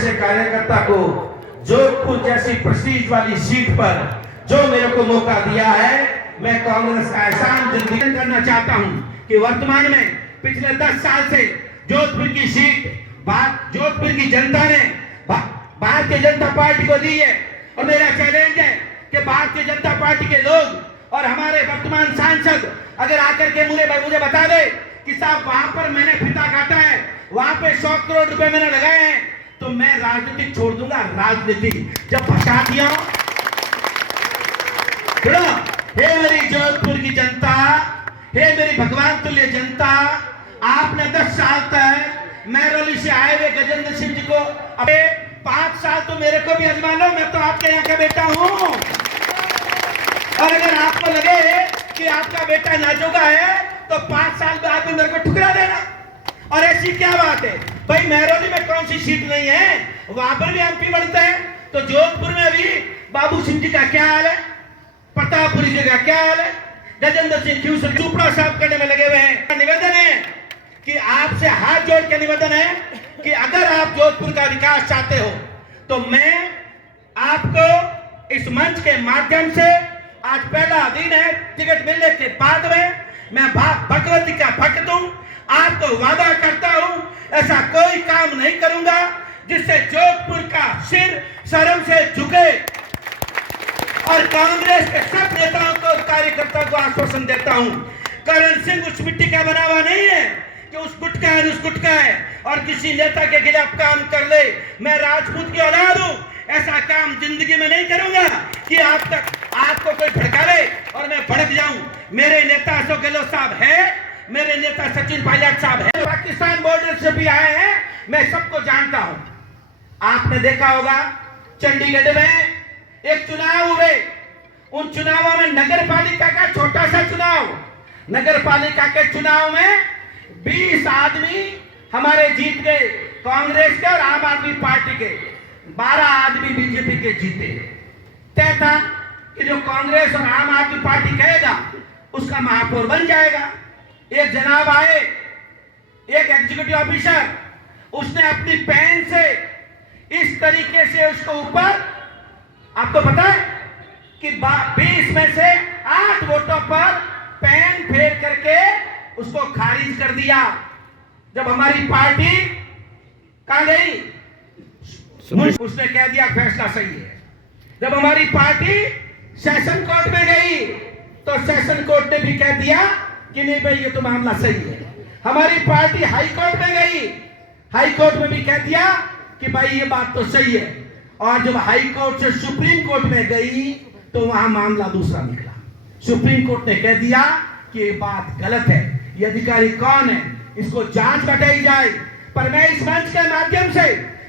जैसे कार्यकर्ता को जोधपुर जैसी प्रेस्टीज वाली सीट पर जो मेरे को मौका दिया है, मैं कांग्रेस का एहसान जिंदगी करना चाहता हूं कि वर्तमान में पिछले 10 साल से जोधपुर की सीट जोधपुर की जनता ने भारतीय जनता पार्टी को दी है। और मेरा चैलेंज है कि भारतीय जनता पार्टी के लोग और हमारे वर्तमान सांसद अगर आकर के मुझे बता दे कि साहब वहां पर मैंने फीता काटा है, वहां पे 100 करोड़ रुपए मैंने लगाए हैं, तो मैं राजनीति छोड़ दूंगा। राजनीति जब फंसा दिया, हे मेरी जोधपुर की जनता, हे मेरी भगवान तुल्य जनता, आपने 10 साल तक महरौली से आए हुए गजेंद्र सिंह जी को 5 साल तो मेरे को भी आजमा लो, मैं तो आपके यहाँ का बेटा हूं। और अगर आपको लगे कि आपका बेटा नाजोगा है तो 5 साल बाद में मेरे को ठुकरा देना। और ऐसी क्या बात है भाई, महरौली में कौन सी सीट नहीं है, वहां पर भी एमपी बनते हैं, तो जोधपुर में भी बाबू सिंह जी का क्या हाल है, प्रतापपुरी जी का क्या हाल है, गजेंद्र सिंह क्यों चुपड़ा साफ करने में लगे हुए हैं। निवेदन है कि आपसे हाथ जोड़ के निवेदन है कि अगर आप जोधपुर का विकास चाहते हो तो मैं आपको इस मंच के माध्यम से, आज पहला दिन है, टिकट मिलने के बाद में मैं भगवती का भक्त हूं, आपको वादा करता हूं ऐसा कोई काम नहीं करूंगा जिससे जोधपुर का सिर शर्म से झुके। और कांग्रेस के सब नेताओं को, कार्यकर्ताओं को आश्वासन देता हूं, करण सिंह उस मिट्टी का बना हुआ नहीं है कि उस गुटका है और किसी नेता के खिलाफ काम कर ले। मैं राजपूत की औलाद हूं, ऐसा काम जिंदगी में नहीं करूंगा कि आपको कोई भड़का ले और मैं भड़क जाऊं। मेरे नेता अशोक गहलोत साहब है, मेरे नेता सचिन पायलट साहब है, पाकिस्तान बॉर्डर से भी आए हैं, मैं सबको जानता हूं। आपने देखा होगा चंडीगढ़ में एक चुनाव हुए, उन चुनावों में नगर पालिका का छोटा सा चुनाव, नगर पालिका के चुनाव में 20 आदमी हमारे जीत गए, कांग्रेस के और आम आदमी पार्टी के 12 आदमी बीजेपी के जीते। तय था कि जो कांग्रेस और आम आदमी पार्टी कहेगा उसका महापौर बन जाएगा। एक जनाब आए, एक एग्जीक्यूटिव ऑफिसर, उसने अपनी पेन से इस तरीके से उसको ऊपर, आपको पता है कि 20 में से 8 वोटों पर पेन फेर करके उसको खारिज कर दिया। जब हमारी पार्टी कहां गई, उसने कह दिया फैसला सही है। जब हमारी पार्टी सेशन कोर्ट में गई तो सेशन कोर्ट ने भी कह दिया कि नहीं भाई ये तो मामला सही है। हमारी पार्टी हाई कोर्ट में गई, हाई कोर्ट में भी कह दिया कि भाई ये बात तो सही है। और जब हाई कोर्ट से सुप्रीम कोर्ट में गई तो वहां मामला दूसरा निकला। सुप्रीम कोर्ट ने कह दिया कि ये बात गलत है, ये अधिकारी कौन है, इसको जांच बताई जाए। पर मैं इस मंच के माध्यम से,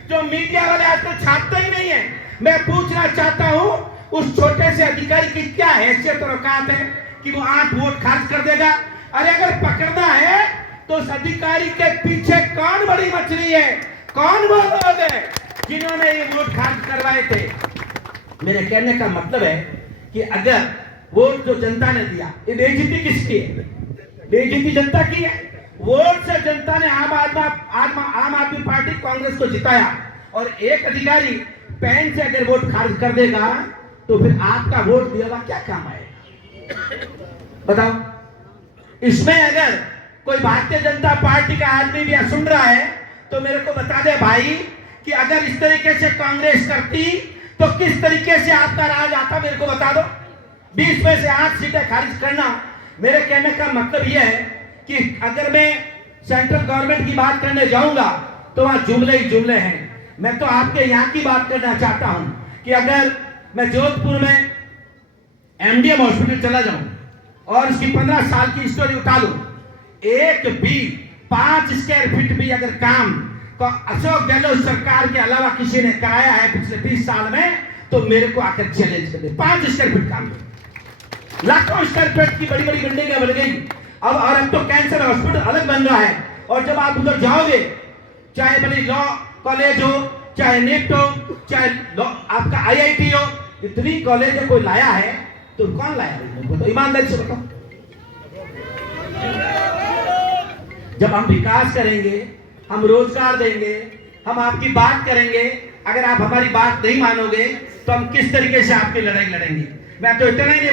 जो मीडिया वाले आजकल छापते ही नहीं है, मैं पूछना चाहता हूं उस छोटे से अधिकारी की क्या हैसियत और औकात है कि वो 8 वोट खारिज कर देगा। अरे अगर पकड़ना है तो उस अधिकारी के पीछे कौन बड़ी मछली है, कौन वो लोग है जिन्होंने ये वोट खारिज करवाए थे। मेरे कहने का मतलब है कि अगर वोट जो जनता ने दिया, ये बेइज्जती किसकी है, बेइज्जती जनता की है। वोट से जनता ने आम आदमी पार्टी कांग्रेस को जिताया, और एक अधिकारी पेन से अगर वोट खारिज कर देगा तो फिर आपका वोट दिया हुआ क्या काम आएगा, बताओ। इसमें अगर कोई भारतीय जनता पार्टी का आदमी भी सुन रहा है तो मेरे को बता दे भाई कि अगर इस तरीके से कांग्रेस करती तो किस तरीके से आपका राज आता, मेरे को बता दो। 20 में से 8 सीटें खारिज करना, मेरे कहने का मतलब यह है कि अगर मैं सेंट्रल गवर्नमेंट की बात करने जाऊंगा तो वहां जुमले ही जुमले हैं। मैं तो आपके यहाँ की बात करना चाहता हूं कि अगर मैं जोधपुर में एमडीएम हॉस्पिटल चला जाऊं और उसकी 15 साल की स्टोरी उठा लूं, एक भी 5 स्क्वायर फीट भी अगर काम तो अशोक गहलोत सरकार के अलावा किसी ने कराया है पिछले 20 साल में, तो मेरे को आकर चैलेंज कर दे। 5 स्क्वायर फीट काम, लाखों स्क्वायर फीट की बड़ी बड़ी बिल्डिंगें बन गई। अब तो कैंसर हॉस्पिटल अलग बन रहा है, और जब आप उधर जाओगे, चाहे भले लॉ कॉलेज हो, चाहे नेट हो, चाहे आपका आईआईटी हो, इतनी कॉलेज कोई लाया है तो कौन लाया है, तो ईमानदारी से बताओ। जब हम विकास करेंगे, हम रोजगार देंगे, हम आपकी बात करेंगे। अगर आप हमारी बात नहीं मानोगे तो हम किस तरीके से आपकी लड़ाई लड़ेंगे। मैं तो इतना ही नहीं